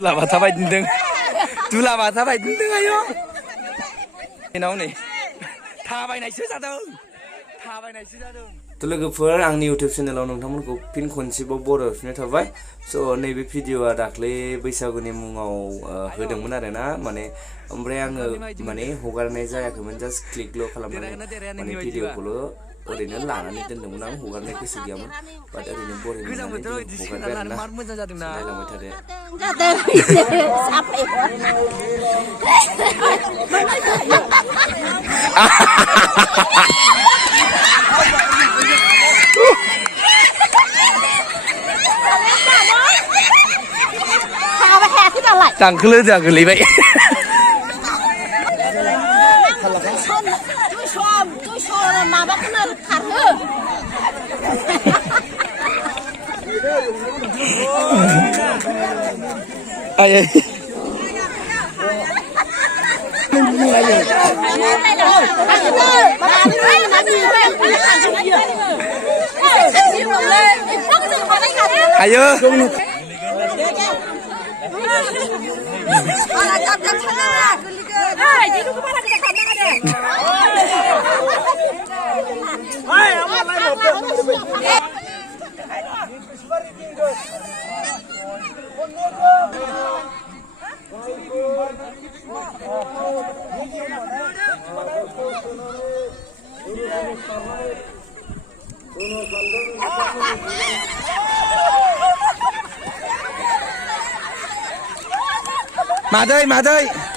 Lama थाबाय दिनदों दुलाबा थाबाय दिनदों आयौ बेनाव नै थाबायनायसो जादों थ' लोगोफोर आंनि इउटिउब चेनेलाव नोंथांमोनखौ फिन खनसेबाव बरायफिननाय थाबाय स' नैबे भिडिअ'आ दाख्लै बैसागुनि मुङाव होदोंमोन आरोना माने ओमफ्राय आङो माने हगारनाय जायाखैमोन जास्ट क्लिकल' खालामनानै माने भिडिअ'खौल' ओरैनो लानानै दोनदोंमोन आं हगारनाय गोसो गैयामोन बाट ओरैनो बरिं मोननानै हगारबाय आरोना नायलांबाय थादो Tangkele dah gelibet. Ayah. Ayo. Madai.